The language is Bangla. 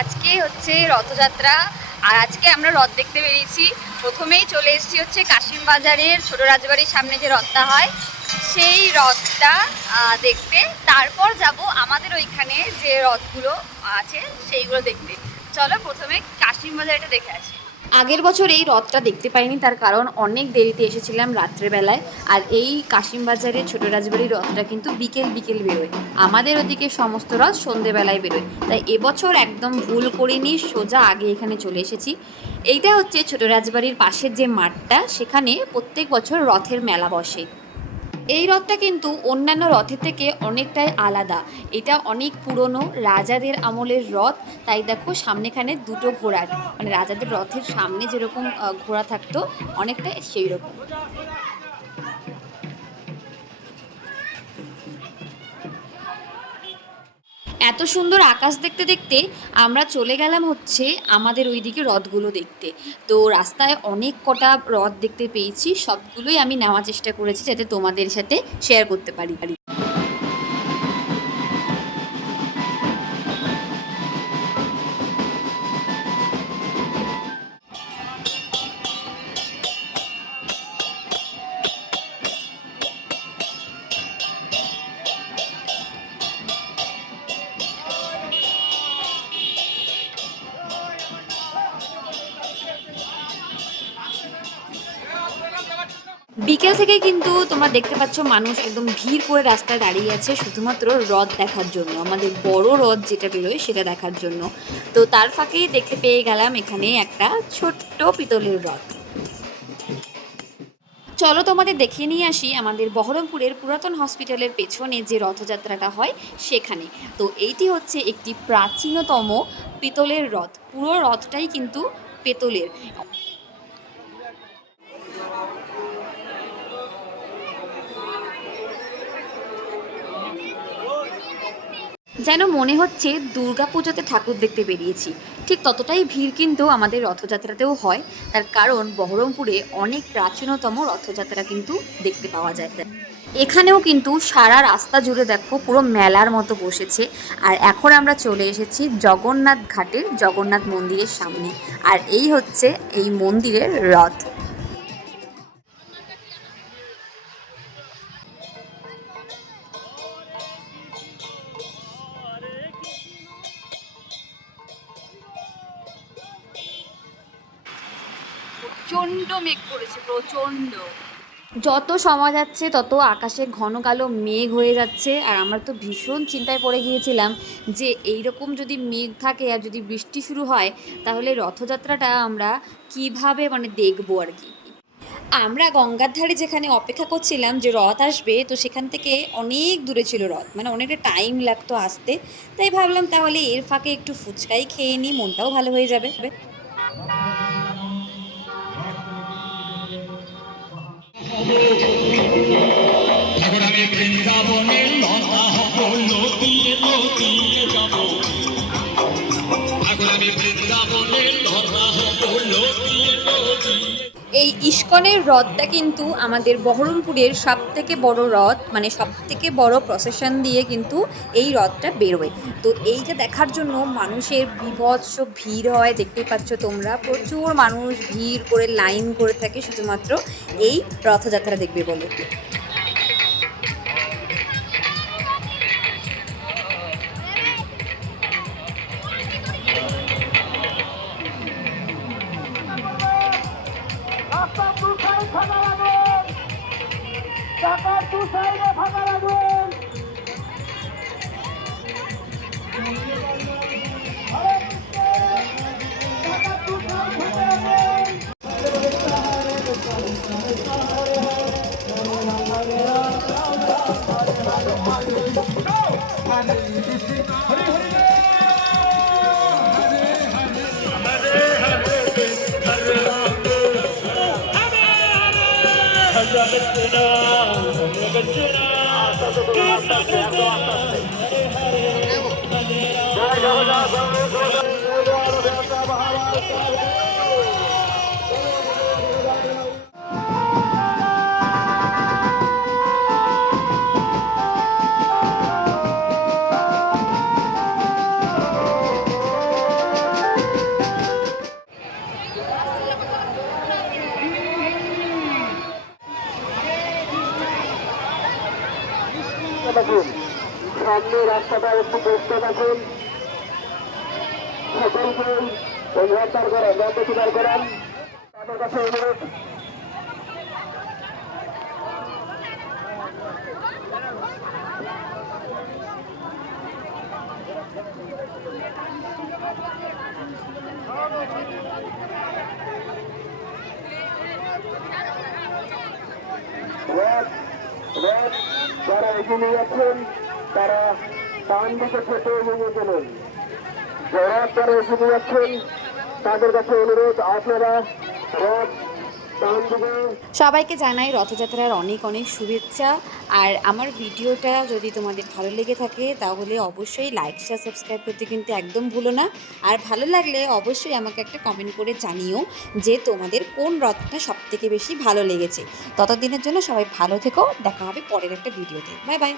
আজকে হচ্ছে রথযাত্রা। আর আজকে আমরা রথ দেখতে বেরিয়েছি। প্রথমেই চলে এসেছি হচ্ছে কাশিম বাজারের ছোট রাজবাড়ির সামনে যে রথটা হয় সেই রথটা দেখতে। তারপর যাব আমাদের ওইখানে যে রথগুলো আছে সেইগুলো দেখতে। চলো প্রথমে কাশিম বাজারটা দেখে আসি। আগের বছর এই রথটা দেখতে পাইনি, তার কারণ অনেক দেরিতে এসেছিলাম রাত্রেবেলায়। আর এই কাশিমবাজারের ছোট রাজবাড়ির রথটা কিন্তু বিকেল বিকেল বেরোয়, আমাদের ওদিকে সমস্ত রথ সন্ধেবেলায় বেরোয়। তাই এবছর একদম ভুল করিনি, সোজা আগে এখানে চলে এসেছি। এইটা হচ্ছে ছোট রাজবাড়ির পাশের যে মাঠটা, সেখানে প্রত্যেক বছর রথের মেলা বসে। এই রথটা কিন্তু অন্যান্য রথের থেকে অনেকটাই আলাদা। এটা অনেক পুরনো রাজাদের আমলের রথ। তাই দেখো সামনেখানে দুটো ঘোড়ার, মানে রাজাদের রথের সামনে যেরকম ঘোড়া থাকতো অনেকটা সেই রকম। এত সুন্দর আকাশ দেখতে দেখতে আমরা চলে গেলাম হচ্ছে আমাদের ওইদিকে রথগুলো দেখতে। তো রাস্তায় অনেক কটা রথ দেখতে পেয়েছি, সবগুলোই আমি নেওয়ার চেষ্টা করেছি যাতে তোমাদের সাথে শেয়ার করতে পারি। বিকেল থেকেই কিন্তু তোমরা দেখতে পাচ্ছ মানুষ একদম ভিড় করে রাস্তায় দাঁড়িয়ে আছে শুধুমাত্র রথ দেখার জন্য, আমাদের বড় রথ যেটা বেরোয় সেটা দেখার জন্য। তো তার ফাঁকেই দেখতে পেয়ে গেলাম এখানে একটা ছোট্ট পিতলের রথ। চলো তোমাদের দেখিয়ে নিয়ে আসি আমাদের বহরমপুরের পুরাতন হসপিটালের পেছনে যে রথযাত্রাটা হয় সেখানে। তো এইটি হচ্ছে একটি প্রাচীনতম পিতলের রথ, পুরো রথটাই কিন্তু পেতলের। যেন মনে হচ্ছে দুর্গাপুজোতে ঠাকুর দেখতে বেরিয়েছি। ঠিক ততটাই ভিড় কিন্তু আমাদের রথযাত্রাতেও হয়, তার কারণ বহরমপুরে অনেক প্রাচীনতম রথযাত্রা কিন্তু দেখতে পাওয়া যায়। এখানেও কিন্তু সারা রাস্তা জুড়ে দেখো পুরো মেলার মতো বসেছে। আর এখন আমরা চলে এসেছি জগন্নাথ ঘাটের জগন্নাথ মন্দিরের সামনে। আর এই হচ্ছে এই মন্দিরের রথ। প্রচণ্ড মেঘ করেছে, প্রচণ্ড। যত সময় যাচ্ছে তত আকাশে ঘন কালো মেঘ হয়ে যাচ্ছে। আর আমরা তো ভীষণ চিন্তায় পড়ে গিয়েছিলাম যে এই রকম যদি মেঘ থাকে আর যদি বৃষ্টি শুরু হয় তাহলে রথযাত্রাটা আমরা কিভাবে মানে দেখবো আর কি। আমরা গঙ্গার ধারে যেখানে অপেক্ষা করছিলাম যে রথ আসবে, তো সেখান থেকে অনেক দূরে ছিল রথ, মানে অনেকটা টাইম লাগতো আসতে। তাই ভাবলাম তাহলে এর ফাঁকে একটু ফুচকাই খেয়ে নিই, মনটাও ভালো হয়ে যাবে। এখন আমি বৃন্দাবনে লতা হব, লতিয়ে লতিয়ে যাব। এখন আমি বৃন্দাবনে লতা হব, লতিয়ে লতিয়ে। এই ইস্কনের রথটা কিন্তু আমাদের বহরমপুরের সবথেকে বড় রথ, মানে সবথেকে বড় প্রসেশন দিয়ে কিন্তু এই রথটা বেরোয়। তো এইটা দেখার জন্য মানুষের বীভৎস ভিড় হয়, দেখতেই পাচ্ছ তোমরা, প্রচুর মানুষ ভিড় করে লাইন করে থাকে শুধুমাত্র এই রথযাত্রা দেখবে বলে। দেখুন সামনে রাস্তাটা একটু পরিষ্কার রাখুন, সকলকেই রথ করান, রথ উদ্ধার করান, তাদের কাছে অনুরোধ। রথ রথ যারা এগিয়ে যাচ্ছেন তারা ডান দিকে থেকে এগিয়ে চলুন। রথ যারা এগিয়ে যাচ্ছেন তাদের কাছে অনুরোধ, আপনারা রথ ডান দিকে। সবাইকে জানাই রথযাত্রার অনেক অনেক শুভেচ্ছা। আর আমার ভিডিওটা যদি তোমাদের ভালো লেগে থাকে তাহলে অবশ্যই লাইক শেয়ার সাবস্ক্রাইব করতে কিন্তু একদম ভুলো না। আর ভালো লাগলে অবশ্যই আমাকে একটা কমেন্ট করে জানিও যে তোমাদের কোন রথটা সবথেকে বেশি ভালো লেগেছে। ততদিনের জন্য সবাই ভালো থেকো, দেখা হবে পরের একটা ভিডিওতে। Bye bye.